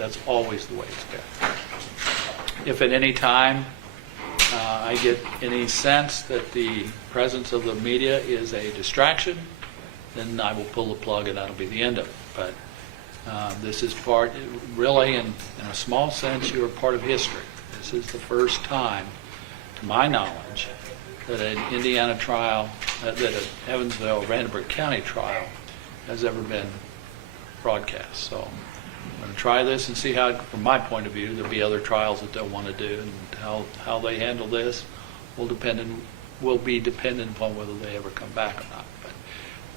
That's always the way it's been. If at any time I get any sense that the presence of the media is a distraction, then I will pull the plug and that'll be the end of it. But this is part, really, in a small sense, you're part of history. This is the first time, to my knowledge, that an Indiana trial, that an Evansville, Vanderbilt County trial has ever been broadcast. So I'm going to try this and see how, from my point of view, there'll be other trials that they'll want to do, and how they handle this will be dependent upon whether they ever come back or not.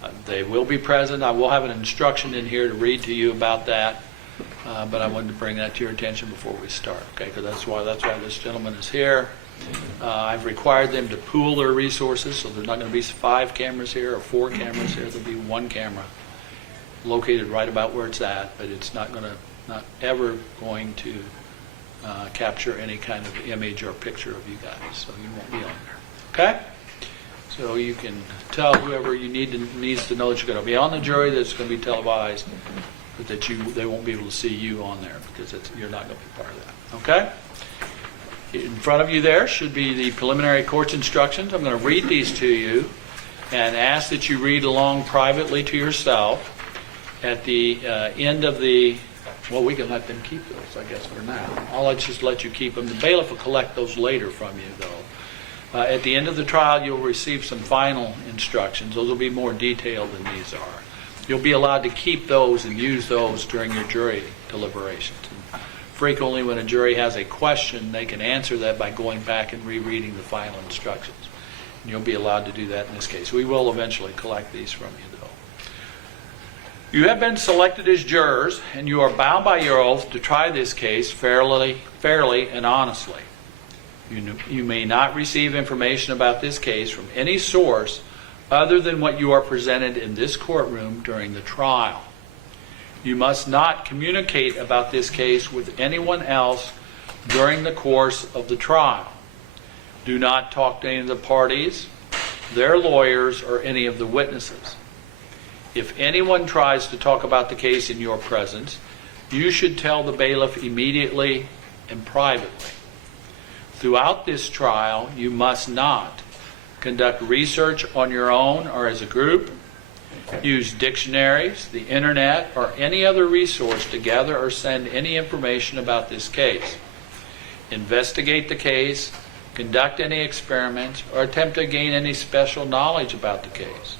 But they will be present. I will have an instruction in here to read to you about that, but I wanted to bring that to your attention before we start. Okay, because that's why this gentleman is here. I've required them to pool their resources, so there's not going to be 5 cameras here or 4 cameras here. There'll be 1 camera located right about where it's at, but it's not ever going to capture any kind of image or picture of you guys, so you won't be on there. Okay? So you can tell whoever you needs to know that you're going to be on the jury, that it's going to be televised, but that they won't be able to see you on there because you're not going to be part of that. Okay? In front of you there should be the preliminary court's instructions. I'm going to read these to you and ask that you read along privately to yourself. At the end of the, well, we can let them keep those, I guess, for now. I'll just let you keep them. The bailiff will collect those later from you, though. At the end of the trial, you'll receive some final instructions. Those will be more detailed than these are. You'll be allowed to keep those and use those during your jury deliberations. And frequently, when a jury has a question, they can answer that by going back and rereading the final instructions. And you'll be allowed to do that in this case. We will eventually collect these from you, though. You have been selected as jurors, and you are bound by your oath to try this case fairly and honestly. You may not receive information about this case from any source other than what you are presented in this courtroom during the trial. You must not communicate about this case with anyone else during the course of the trial. Do not talk to any of the parties, their lawyers, or any of the witnesses. If anyone tries to talk about the case in your presence, you should tell the bailiff immediately and privately. Throughout this trial, you must not conduct research on your own or as a group, use dictionaries, the internet, or any other resource to gather or send any information about this case. Investigate the case, conduct any experiments, or attempt to gain any special knowledge about the case.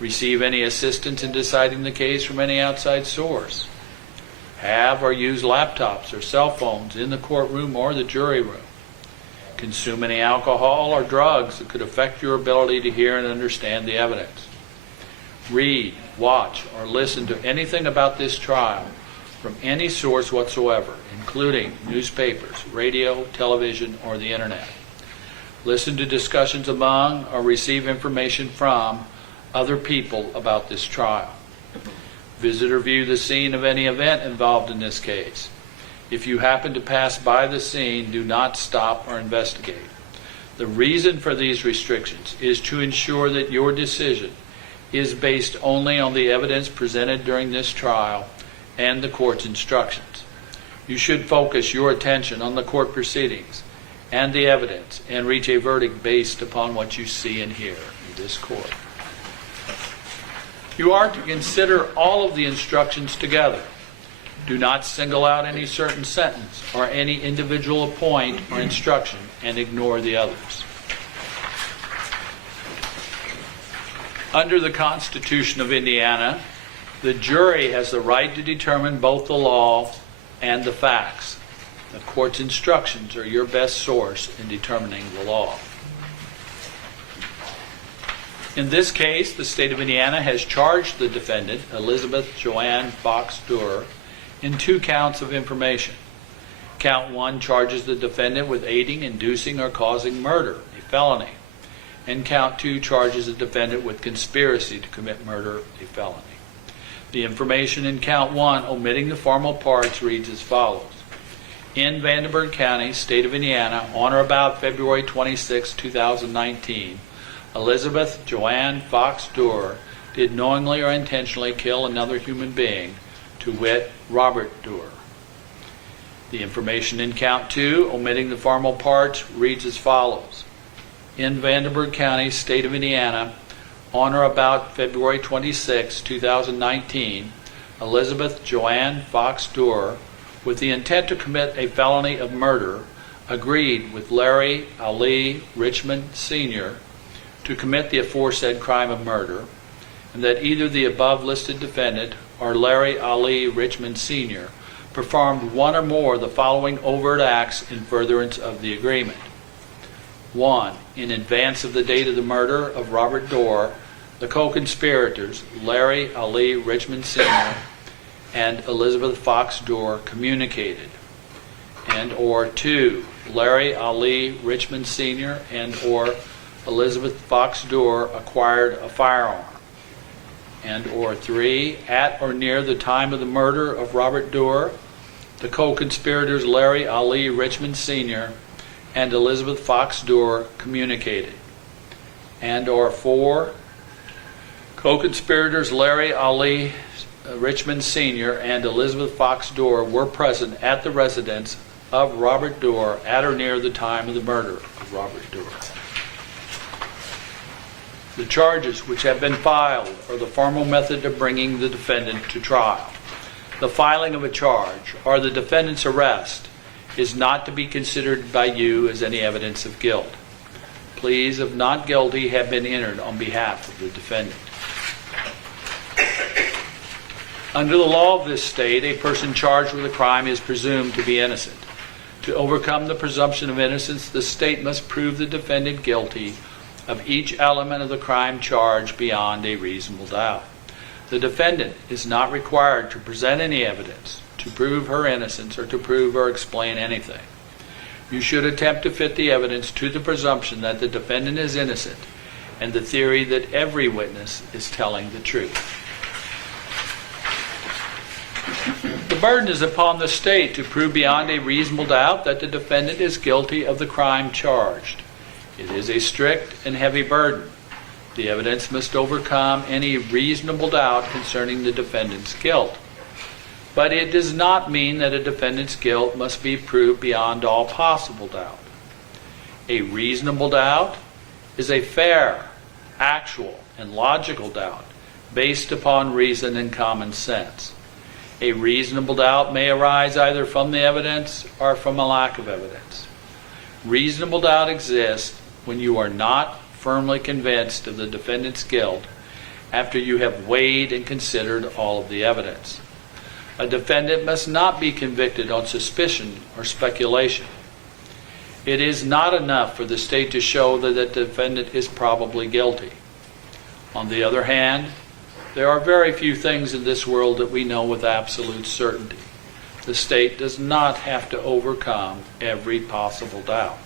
Receive any assistance in deciding the case from any outside source. Have or use laptops or cell phones in the courtroom or the jury room. Consume any alcohol or drugs that could affect your ability to hear and understand the evidence. Read, watch, or listen to anything about this trial from any source whatsoever, including newspapers, radio, television, or the internet. Listen to discussions among or receive information from other people about this trial. Visit or view the scene of any event involved in this case. If you happen to pass by the scene, do not stop or investigate. The reason for these restrictions is to ensure that your decision is based only on the evidence presented during this trial and the court's instructions. You should focus your attention on the court proceedings and the evidence and reach a verdict based upon what you see and hear in this court. You are to consider all of the instructions together. Do not single out any certain sentence or any individual point or instruction and ignore the others. Under the Constitution of Indiana, the jury has the right to determine both the law and the facts. The court's instructions are your best source in determining the law. In this case, the state of Indiana has charged the defendant, Elizabeth Joanne Fox-Doerr, in 2 counts of information. Count 1 charges the defendant with aiding, inducing, or causing murder, a felony. And Count 2 charges the defendant with conspiracy to commit murder, a felony. The information in Count 1, omitting the formal parts, reads as follows. In Vanderbilt County, state of Indiana, on or about February 26, 2019, Elizabeth Joanne Fox-Doerr did knowingly or intentionally kill another human being, to wit, Robert Doerr. The information in count 2, omitting the formal parts, reads as follows. In Vanderburgh County, state of Indiana, on or about February 26, 2019, Elizabeth Joanne Fox-Doerr, with the intent to commit a felony of murder, agreed with Larry Ali Richmond Sr. to commit the aforesaid crime of murder, and that either the above listed defendant or Larry Ali Richmond Sr. performed one or more of the following overt acts in furtherance of the agreement. 1. In advance of the date of the murder of Robert Doerr, the co-conspirators, Larry Ali Richmond Sr. and Elizabeth Fox-Doerr, communicated. And or 2. Larry Ali Richmond Sr. and or Elizabeth Fox-Doerr acquired a firearm. And or 3. At or near the time of the murder of Robert Doerr, the co-conspirators Larry Ali Richmond Sr. and Elizabeth Fox-Doerr communicated. And or 4. Co-conspirators Larry Ali Richmond Sr. and Elizabeth Fox-Doerr were present at the residence of Robert Doerr at or near the time of the murder of Robert Doerr. The charges which have been filed are the formal method of bringing the defendant to trial. The filing of a charge or the defendant's arrest is not to be considered by you as any evidence of guilt. Pleas of not guilty have been entered on behalf of the defendant. Under the law of this state, a person charged with a crime is presumed to be innocent. To overcome the presumption of innocence, the state must prove the defendant guilty of each element of the crime charged beyond a reasonable doubt. The defendant is not required to present any evidence to prove her innocence or to prove or explain anything. You should attempt to fit the evidence to the presumption that the defendant is innocent and the theory that every witness is telling the truth. The burden is upon the state to prove beyond a reasonable doubt that the defendant is guilty of the crime charged. It is a strict and heavy burden. The evidence must overcome any reasonable doubt concerning the defendant's guilt. But it does not mean that a defendant's guilt must be proved beyond all possible doubt. A reasonable doubt is a fair, actual, and logical doubt based upon reason and common sense. A reasonable doubt may arise either from the evidence or from a lack of evidence. Reasonable doubt exists when you are not firmly convinced of the defendant's guilt after you have weighed and considered all of the evidence. A defendant must not be convicted on suspicion or speculation. It is not enough for the state to show that the defendant is probably guilty. On the other hand, there are very few things in this world that we know with absolute certainty. The state does not have to overcome every possible doubt.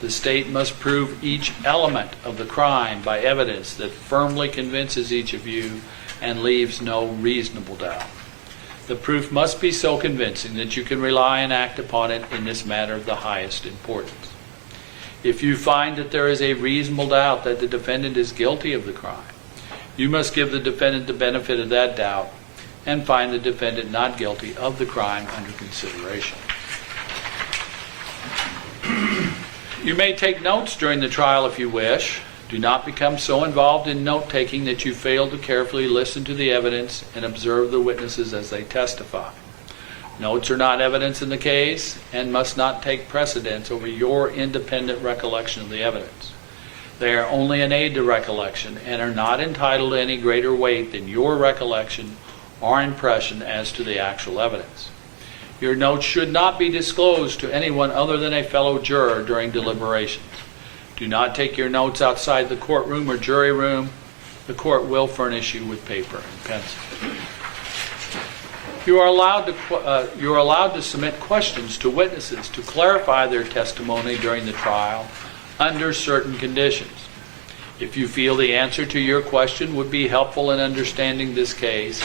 The state must prove each element of the crime by evidence that firmly convinces each of you and leaves no reasonable doubt. The proof must be so convincing that you can rely and act upon it in this matter of the highest importance. If you find that there is a reasonable doubt that the defendant is guilty of the crime, you must give the defendant the benefit of that doubt and find the defendant not guilty of the crime under consideration. You may take notes during the trial if you wish. Do not become so involved in note-taking that you fail to carefully listen to the evidence and observe the witnesses as they testify. Notes are not evidence in the case and must not take precedence over your independent recollection of the evidence. They are only an aid to recollection and are not entitled to any greater weight than your recollection or impression as to the actual evidence. Your notes should not be disclosed to anyone other than a fellow juror during deliberations. Do not take your notes outside the courtroom or jury room. The court will furnish you with paper and pencil. You are allowed to submit questions to witnesses to clarify their testimony during the trial under certain conditions. If you feel the answer to your question would be helpful in understanding this case,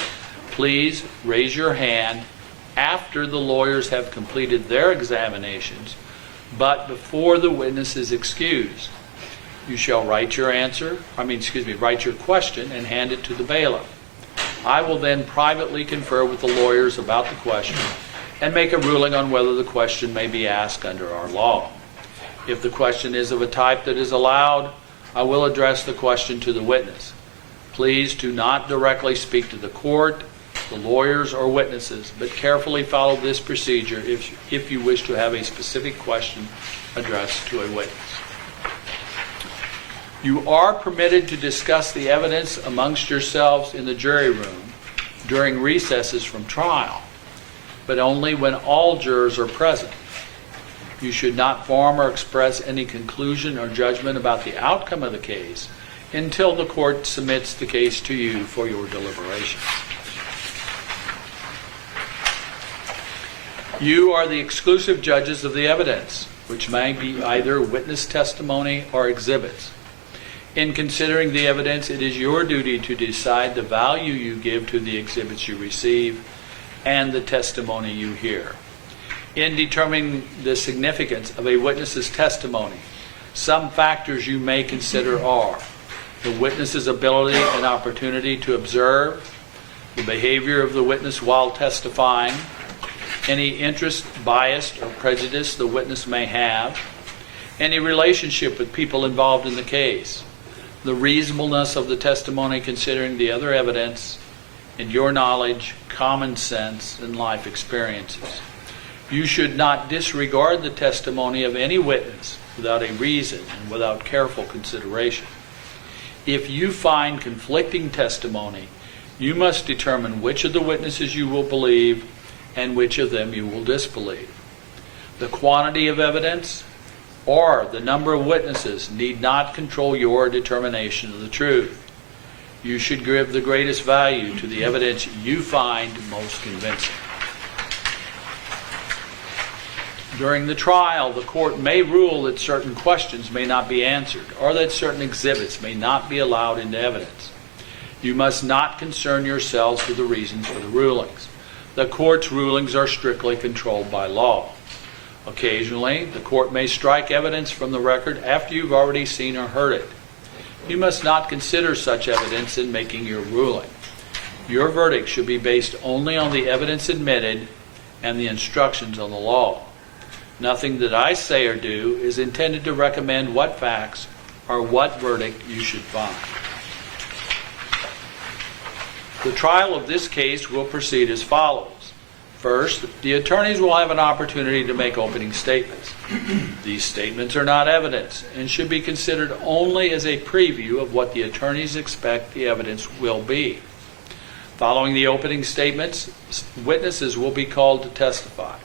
please raise your hand after the lawyers have completed their examinations, but before the witness is excused. You shall write your question and hand it to the bailiff. I will then privately confer with the lawyers about the question and make a ruling on whether the question may be asked under our law. If the question is of a type that is allowed, I will address the question to the witness. Please do not directly speak to the court, the lawyers, or witnesses, but carefully follow this procedure if you wish to have a specific question addressed to a witness. You are permitted to discuss the evidence amongst yourselves in the jury room during recesses from trial, but only when all jurors are present. You should not form or express any conclusion or judgment about the outcome of the case until the court submits the case to you for your deliberations. You are the exclusive judges of the evidence, which may be either witness testimony or exhibits. In considering the evidence, it is your duty to decide the value you give to the exhibits you receive and the testimony you hear. In determining the significance of a witness's testimony, some factors you may consider are the witness's ability and opportunity to observe, the behavior of the witness while testifying, any interest, bias, or prejudice the witness may have, any relationship with people involved in the case, the reasonableness of the testimony considering the other evidence, and your knowledge, common sense, and life experiences. You should not disregard the testimony of any witness without a reason and without careful consideration. If you find conflicting testimony, you must determine which of the witnesses you will believe and which of them you will disbelieve. The quantity of evidence or the number of witnesses need not control your determination of the truth. You should give the greatest value to the evidence you find most convincing. During the trial, the court may rule that certain questions may not be answered or that certain exhibits may not be allowed into evidence. You must not concern yourselves with the reasons for the rulings. The court's rulings are strictly controlled by law. Occasionally, the court may strike evidence from the record after you've already seen or heard it. You must not consider such evidence in making your ruling. Your verdict should be based only on the evidence admitted and the instructions on the law. Nothing that I say or do is intended to recommend what facts or what verdict you should find. The trial of this case will proceed as follows. First, the attorneys will have an opportunity to make opening statements. These statements are not evidence and should be considered only as a preview of what the attorneys expect the evidence will be. Following the opening statements, witnesses will be called to testify.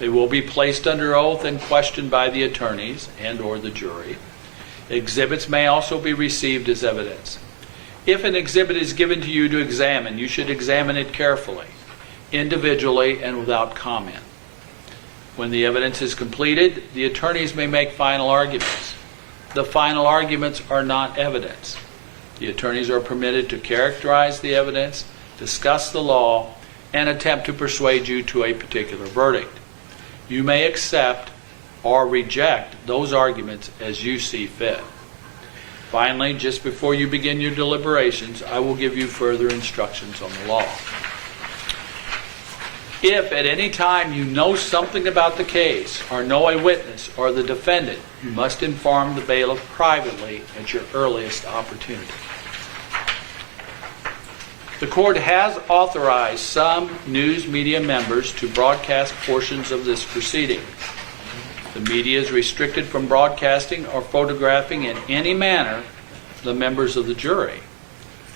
They will be placed under oath and questioned by the attorneys and/or the jury. Exhibits may also be received as evidence. If an exhibit is given to you to examine, you should examine it carefully, individually, and without comment. When the evidence is completed, the attorneys may make final arguments. The final arguments are not evidence. The attorneys are permitted to characterize the evidence, discuss the law, and attempt to persuade you to a particular verdict. You may accept or reject those arguments as you see fit. Finally, just before you begin your deliberations, I will give you further instructions on the law. If at any time you know something about the case or know a witness or the defendant, you must inform the bailiff privately at your earliest opportunity. The court has authorized some news media members to broadcast portions of this proceeding. The media is restricted from broadcasting or photographing in any manner the members of the jury.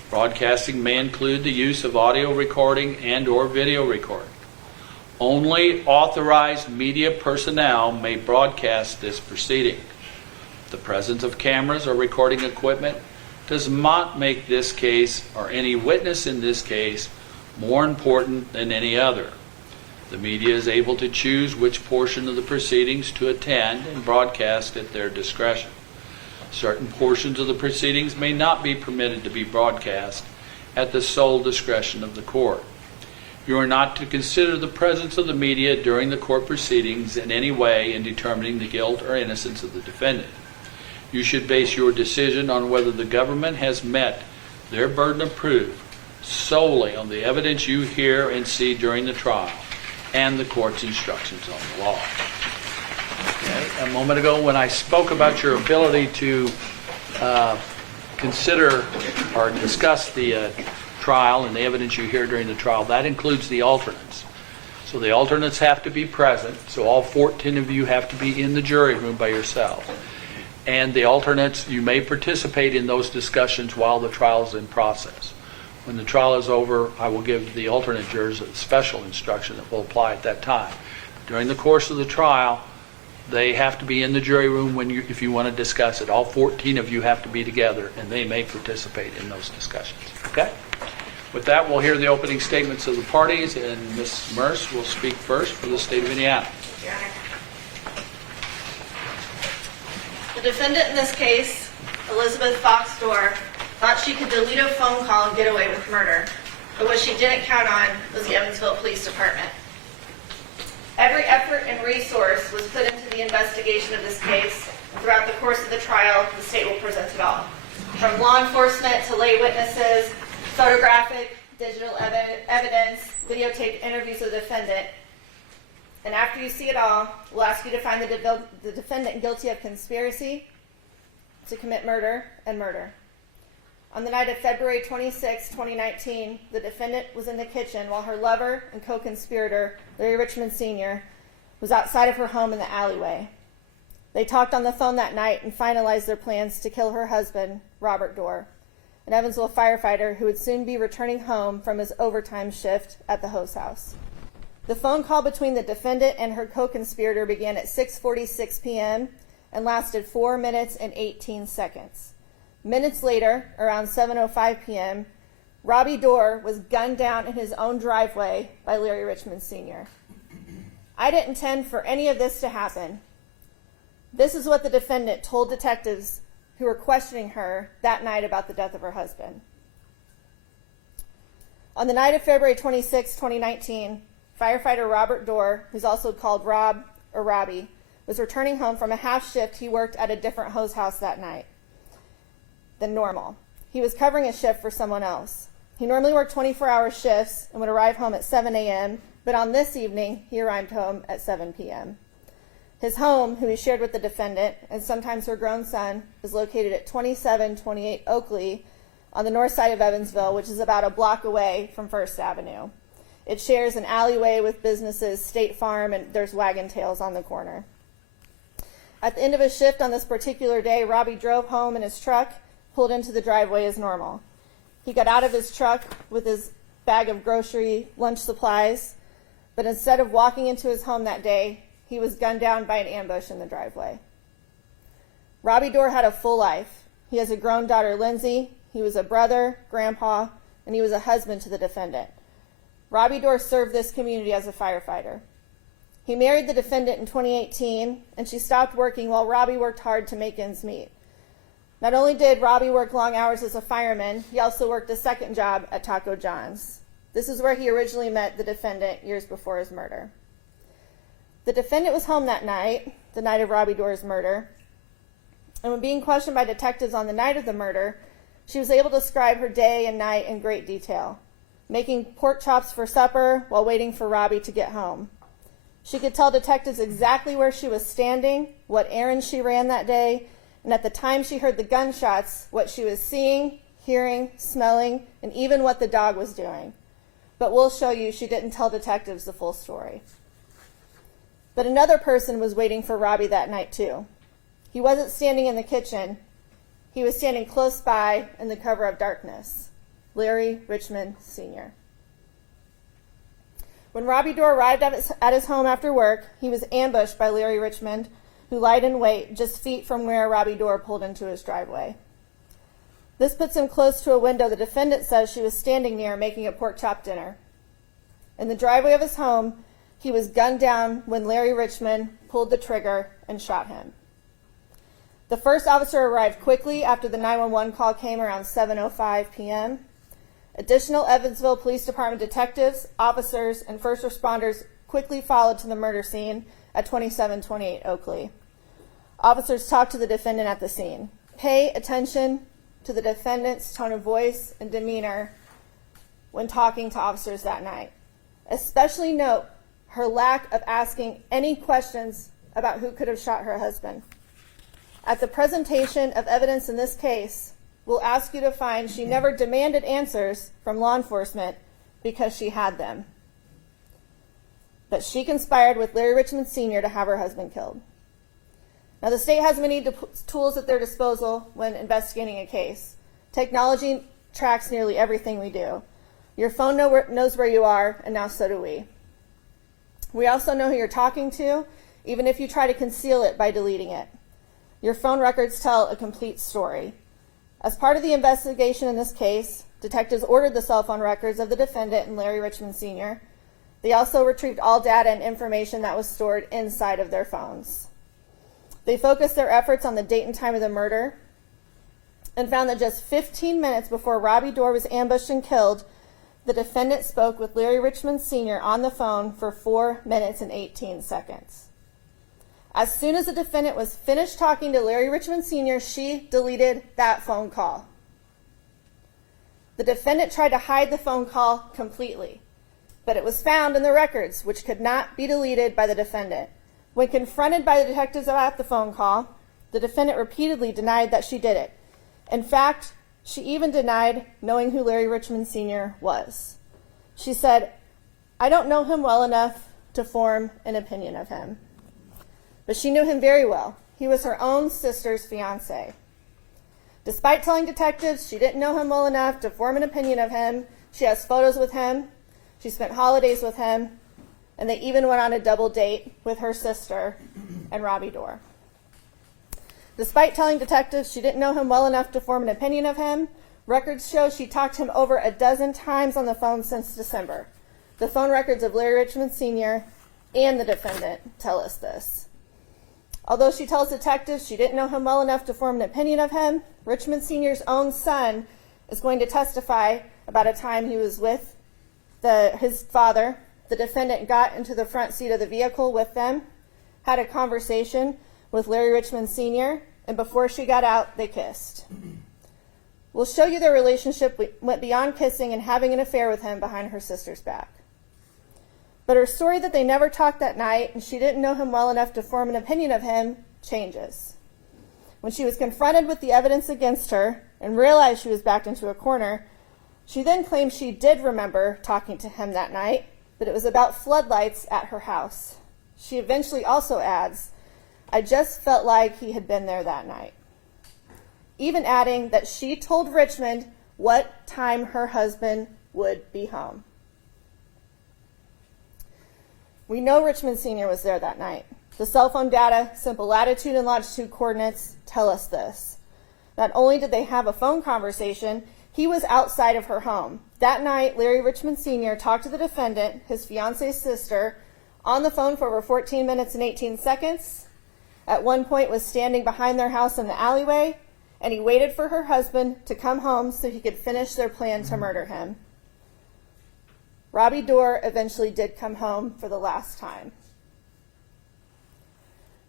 Broadcasting may include the use of audio recording and/or video recording. Only authorized media personnel may broadcast this proceeding. The presence of cameras or recording equipment does not make this case or any witness in this case more important than any other. The media is able to choose which portion of the proceedings to attend and broadcast at their discretion. Certain portions of the proceedings may not be permitted to be broadcast at the sole discretion of the court. You are not to consider the presence of the media during the court proceedings in any way in determining the guilt or innocence of the defendant. You should base your decision on whether the government has met their burden of proof solely on the evidence you hear and see during the trial, and the court's instructions on the law. Okay. A moment ago, when I spoke about your ability to consider or discuss the trial and the evidence you hear during the trial, that includes the alternates. So the alternates have to be present, so all 14 of you have to be in the jury room by yourselves. And the alternates, you may participate in those discussions while the trial is in process. When the trial is over, I will give the alternate jurors a special instruction that will apply at that time. During the course of the trial, they have to be in the jury room if you want to discuss it. All 14 of you have to be together, and they may participate in those discussions. Okay? With that, we'll hear the opening statements of the parties, and Ms. Merce will speak first for the state of Indiana. The defendant in this case, Elizabeth Fox-Doerr, thought she could delete a phone call and get away with murder. But what she didn't count on was the Evansville Police Department. Every effort and resource was put into the investigation of this case. Throughout the course of the trial, the state will present it all. From law enforcement to lay witnesses, photographic, digital evidence, videotaped interviews of the defendant. And after you see it all, we'll ask you to find the defendant guilty of conspiracy to commit murder and murder. On the night of February 26, 2019, the defendant was in the kitchen while her lover and co-conspirator, Larry Richmond Sr., was outside of her home in the alleyway. They talked on the phone that night and finalized their plans to kill her husband, Robert Doerr, an Evansville firefighter who would soon be returning home from his overtime shift at the hose house. The phone call between the defendant and her co-conspirator began at 6:46 p.m. and lasted 4 minutes and 18 seconds. Minutes later, around 7:05 p.m., Robbie Doerr was gunned down in his own driveway by Larry Richmond Sr. I didn't intend for any of this to happen. This is what the defendant told detectives who were questioning her that night about the death of her husband. On the night of February 26, 2019, firefighter Robert Doerr, who's also called Rob or Robbie, was returning home from a half shift he worked at a different hose house that night than normal. He was covering a shift for someone else. He normally worked 24-hour shifts and would arrive home at 7 a.m., but on this evening, he arrived home at 7 p.m. His home, who he shared with the defendant, and sometimes her grown son, is located at 2728 Oakley on the north side of Evansville, which is about a block away from First Avenue. It shares an alleyway with businesses, State Farm, and there's wagon tails on the corner. At the end of his shift on this particular day, Robbie drove home in his truck, pulled into the driveway as normal. He got out of his truck with his bag of grocery lunch supplies, but instead of walking into his home that day, he was gunned down by an ambush in the driveway. Robbie Doerr had a full life. He has a grown daughter, Lindsay. He was a brother, grandpa, and he was a husband to the defendant. Robbie Doerr served this community as a firefighter. He married the defendant in 2018, and she stopped working while Robbie worked hard to make ends meet. Not only did Robbie work long hours as a fireman, he also worked a second job at Taco John's. This is where he originally met the defendant years before his murder. The defendant was home that night, the night of Robbie Doerr's murder, and when being questioned by detectives on the night of the murder, she was able to describe her day and night in great detail, making pork chops for supper while waiting for Robbie to get home. She could tell detectives exactly where she was standing, what errands she ran that day, and at the time she heard the gunshots, what she was seeing, hearing, smelling, and even what the dog was doing. But we'll show you she didn't tell detectives the full story. But another person was waiting for Robbie that night too. He wasn't standing in the kitchen. He was standing close by in the cover of darkness. Larry Richmond Sr. When Robbie Doerr arrived at his home after work, he was ambushed by Larry Richmond, who lied in wait just feet from where Robbie Doerr pulled into his driveway. This puts him close to a window the defendant says she was standing near making a pork chop dinner. In the driveway of his home, he was gunned down when Larry Richmond pulled the trigger and shot him. The first officer arrived quickly after the 911 call came around 7:05 p.m. Additional Evansville Police Department detectives, officers, and first responders quickly followed to the murder scene at 2728 Oakley. Officers talked to the defendant at the scene. Pay attention to the defendant's tone of voice and demeanor when talking to officers that night. Especially note her lack of asking any questions about who could have shot her husband. At the presentation of evidence in this case, we'll ask you to find she never demanded answers from law enforcement because she had them. But she conspired with Larry Richmond Sr. to have her husband killed. Now, the state has many tools at their disposal when investigating a case. Technology tracks nearly everything we do. Your phone knows where you are, and now so do we. We also know who you're talking to, even if you try to conceal it by deleting it. Your phone records tell a complete story. As part of the investigation in this case, detectives ordered the cell phone records of the defendant and Larry Richmond Sr. They also retrieved all data and information that was stored inside of their phones. They focused their efforts on the date and time of the murder and found that just 15 minutes before Robbie Doerr was ambushed and killed, the defendant spoke with Larry Richmond Sr. on the phone for 4 minutes and 18 seconds. As soon as the defendant was finished talking to Larry Richmond Sr., she deleted that phone call. The defendant tried to hide the phone call completely, but it was found in the records, which could not be deleted by the defendant. When confronted by the detectives about the phone call, the defendant repeatedly denied that she did it. In fact, she even denied knowing who Larry Richmond Sr. was. She said, "I don't know him well enough to form an opinion of him." But she knew him very well. He was her own sister's fiancé. Despite telling detectives she didn't know him well enough to form an opinion of him, she has photos with him, she spent holidays with him, and they even went on a double date with her sister and Robbie Doerr. Despite telling detectives she didn't know him well enough to form an opinion of him, records show she talked to him over a dozen times on the phone since December. The phone records of Larry Richmond Sr. and the defendant tell us this. Although she tells detectives she didn't know him well enough to form an opinion of him, Richmond Sr.'s own son is going to testify about a time he was with his father. The defendant got into the front seat of the vehicle with them, had a conversation with Larry Richmond Sr., and before she got out, they kissed. We'll show you their relationship went beyond kissing and having an affair with him behind her sister's back. But her story that they never talked that night and she didn't know him well enough to form an opinion of him changes. When she was confronted with the evidence against her and realized she was backed into a corner, she then claimed she did remember talking to him that night, but it was about floodlights at her house. She eventually also adds, "I just felt like he had been there that night," even adding that she told Richmond what time her husband would be home. We know Richmond Sr. was there that night. The cell phone data, simple latitude and longitude coordinates tell us this. Not only did they have a phone conversation, he was outside of her home. That night, Larry Richmond Sr. talked to the defendant, his fiancee's sister, on the phone for over 14 minutes and 18 seconds. At one point was standing behind their house in the alleyway, and he waited for her husband to come home so he could finish their plan to murder him. Robbie Doerr eventually did come home for the last time.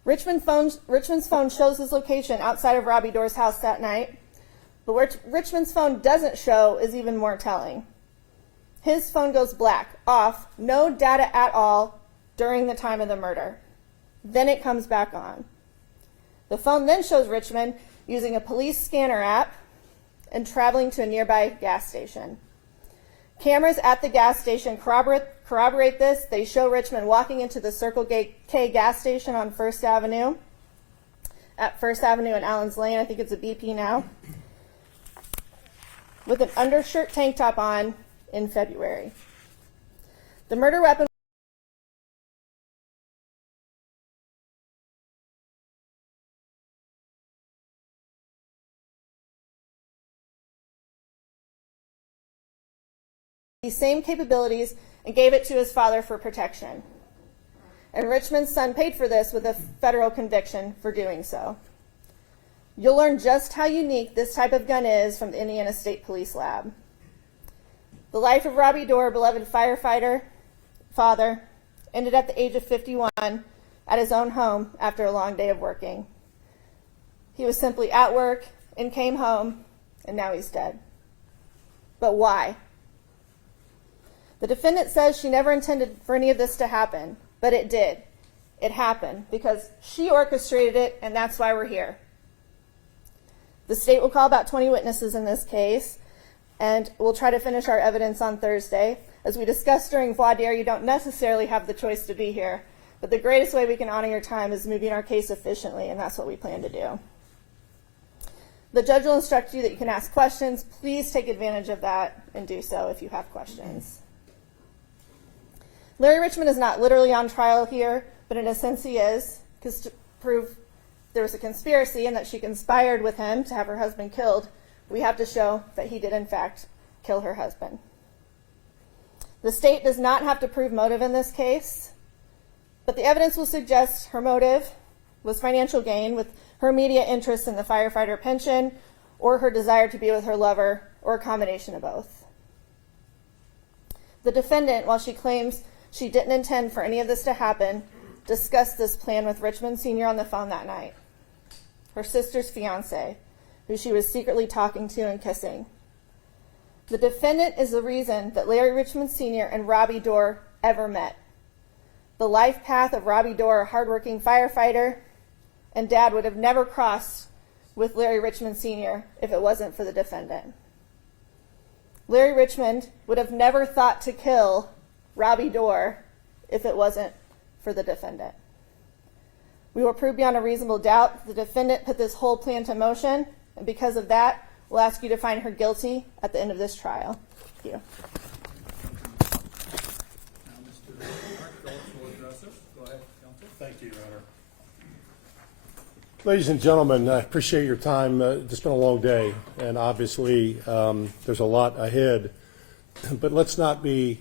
Richmond's phone shows his location outside of Robbie Doerr's house that night, but what Richmond's phone doesn't show is even more telling. His phone goes black, off, no data at all during the time of the murder. Then it comes back on. The phone then shows Richmond using a police scanner app and traveling to a nearby gas station. Cameras at the gas station corroborate this. They show Richmond walking into the Circle K gas station on First Avenue, at First Avenue and Allen's Lane, I think it's a BP now, with an undershirt tank top on in February. The murder weapon these same capabilities and gave it to his father for protection. And Richmond's son paid for this with a federal conviction for doing so. You'll learn just how unique this type of gun is from the Indiana State Police Lab. The life of Robbie Doerr, beloved firefighter, father, ended at the age of 51 at his own home after a long day of working. He was simply at work and came home, and now he's dead. But why? The defendant says she never intended for any of this to happen, but it did. It happened because she orchestrated it, and that's why we're here. The state will call about 20 witnesses in this case, and we'll try to finish our evidence on Thursday. As we discussed during voir dire, you don't necessarily have the choice to be here, but the greatest way we can honor your time is moving our case efficiently, and that's what we plan to do. The judge will instruct you that you can ask questions. Please take advantage of that and do so if you have questions. Larry Richmond is not literally on trial here, but in a sense he is, because to prove there was a conspiracy and that she conspired with him to have her husband killed, we have to show that he did in fact kill her husband. The state does not have to prove motive in this case, but the evidence will suggest her motive was financial gain with her immediate interest in the firefighter pension or her desire to be with her lover or a combination of both. The defendant, while she claims she didn't intend for any of this to happen, discussed this plan with Richmond Sr. on the phone that night, her sister's fiance, who she was secretly talking to and kissing. The defendant is the reason that Larry Richmond Sr. and Robbie Doerr ever met. The life path of Robbie Doerr, a hardworking firefighter, and dad would have never crossed with Larry Richmond Sr. if it wasn't for the defendant. Larry Richmond would have never thought to kill Robbie Doerr if it wasn't for the defendant. We will prove beyond a reasonable doubt the defendant put this whole plan to motion, and because of that, we'll ask you to find her guilty at the end of this trial. Thank you. Now, Mr. Mark Phillips will address us. Go ahead, Counsel. Thank you, Your Honor. Ladies and gentlemen, I appreciate your time. It's been a long day, and obviously there's a lot ahead. But let's not be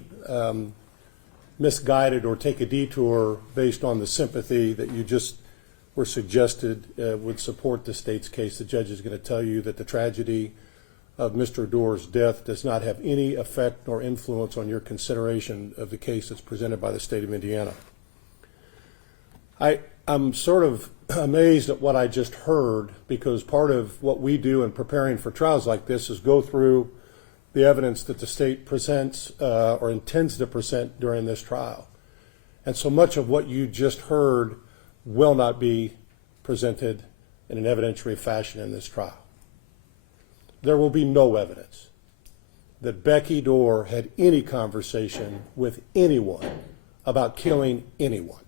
misguided or take a detour based on the sympathy that you just were suggested would support the state's case. The judge is going to tell you that the tragedy of Mr. Doerr's death does not have any effect nor influence on your consideration of the case that's presented by the state of Indiana. I'm sort of amazed at what I just heard, because part of what we do in preparing for trials like this is go through the evidence that the state presents or intends to present during this trial. And so much of what you just heard will not be presented in an evidentiary fashion in this trial. There will be no evidence that Becky Doerr had any conversation with anyone about killing anyone.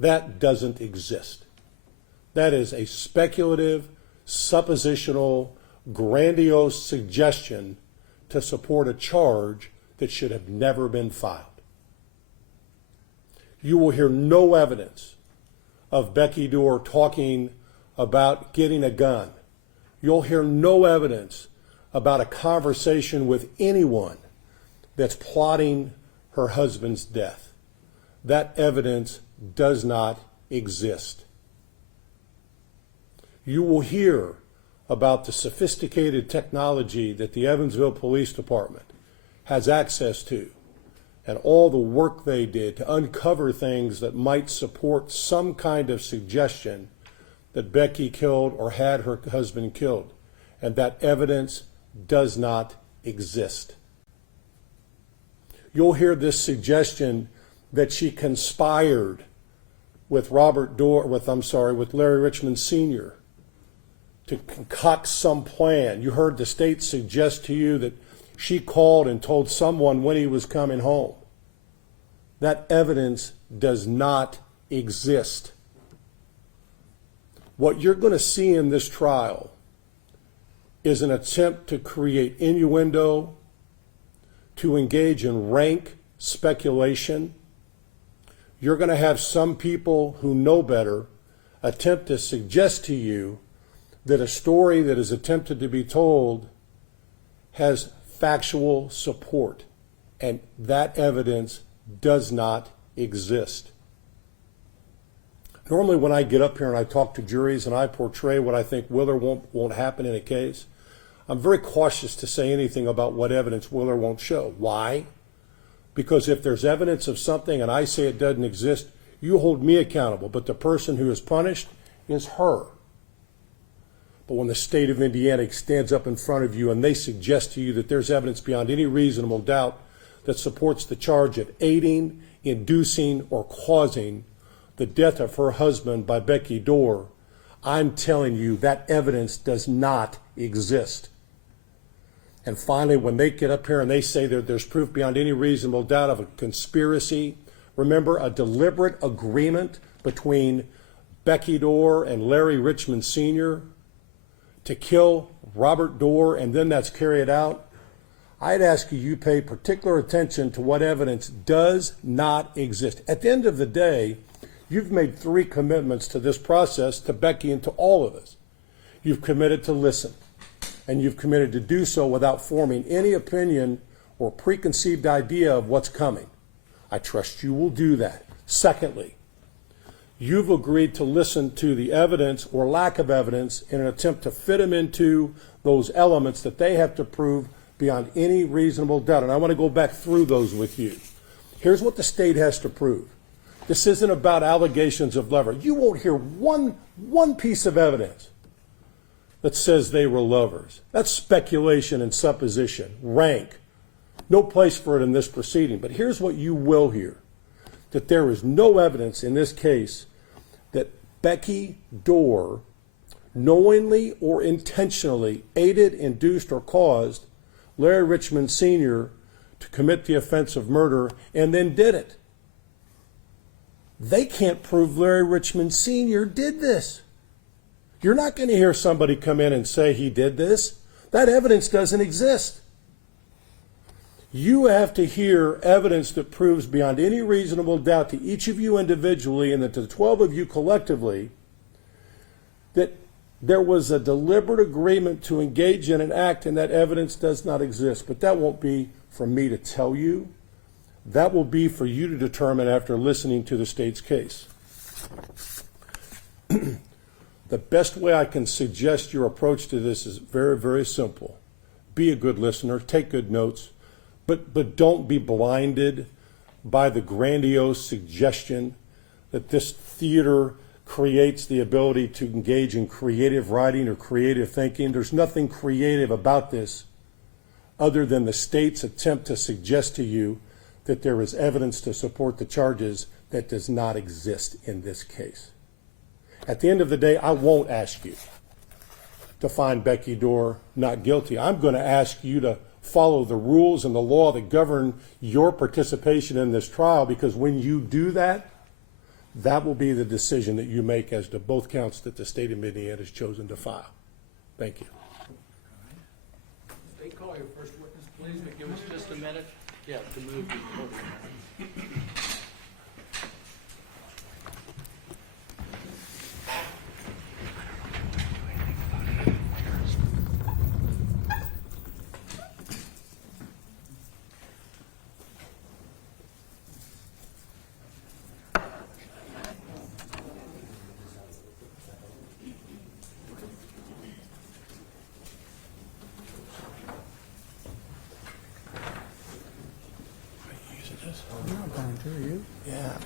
That doesn't exist. That is a speculative, suppositional, grandiose suggestion to support a charge that should have never been filed. You will hear no evidence of Becky Doerr talking about getting a gun. You'll hear no evidence about a conversation with anyone that's plotting her husband's death. That evidence does not exist. You will hear about the sophisticated technology that the Evansville Police Department has access to and all the work they did to uncover things that might support some kind of suggestion that Becky killed or had her husband killed. And that evidence does not exist. You'll hear this suggestion that she conspired with with Larry Richmond Sr. to concoct some plan. You heard the state suggest to you that she called and told someone when he was coming home. That evidence does not exist. What you're going to see in this trial is an attempt to create innuendo, to engage in rank speculation. You're going to have some people who know better attempt to suggest to you that a story that is attempted to be told has factual support, and that evidence does not exist. Normally when I get up here and I talk to juries and I portray what I think will or won't happen in a case, I'm very cautious to say anything about what evidence will or won't show. Why? Because if there's evidence of something and I say it doesn't exist, you hold me accountable, but the person who is punished is her. But when the state of Indiana stands up in front of you and they suggest to you that there's evidence beyond any reasonable doubt that supports the charge of aiding, inducing, or causing the death of her husband by Becky Doerr, I'm telling you that evidence does not exist. And finally, when they get up here and they say that there's proof beyond any reasonable doubt of a conspiracy, remember, a deliberate agreement between Becky Doerr and Larry Richmond Sr. to kill Robert Doerr, and then that's carried out, I'd ask you pay particular attention to what evidence does not exist. At the end of the day, you've made 3 commitments to this process, to Becky and to all of us. You've committed to listen, and you've committed to do so without forming any opinion or preconceived idea of what's coming. I trust you will do that. Secondly, you've agreed to listen to the evidence or lack of evidence in an attempt to fit them into those elements that they have to prove beyond any reasonable doubt. And I want to go back through those with you. Here's what the state has to prove. This isn't about allegations of lovers. You won't hear one piece of evidence that says they were lovers. That's speculation and supposition, rank. No place for it in this proceeding. But here's what you will hear. That there is no evidence in this case that Becky Doerr knowingly or intentionally aided, induced, or caused Larry Richmond Sr. to commit the offense of murder and then did it. They can't prove Larry Richmond Sr. did this. You're not going to hear somebody come in and say he did this. That evidence doesn't exist. You have to hear evidence that proves beyond any reasonable doubt to each of you individually and to the 12 of you collectively that there was a deliberate agreement to engage in an act, and that evidence does not exist. But that won't be for me to tell you. That will be for you to determine after listening to the state's case. The best way I can suggest your approach to this is very, very simple. Be a good listener, take good notes, but don't be blinded by the grandiose suggestion that this theater creates the ability to engage in creative writing or creative thinking. There's nothing creative about this other than the state's attempt to suggest to you that there is evidence to support the charges that does not exist in this case. At the end of the day, I won't ask you to find Becky Doerr not guilty. I'm going to ask you to follow the rules and the law that govern your participation in this trial, because when you do that, that will be the decision that you make as to both counts that the state of Indiana has chosen to file. Thank you. State, call your first witness, please. Please give us just a minute. Yeah, to move the podium. Yeah.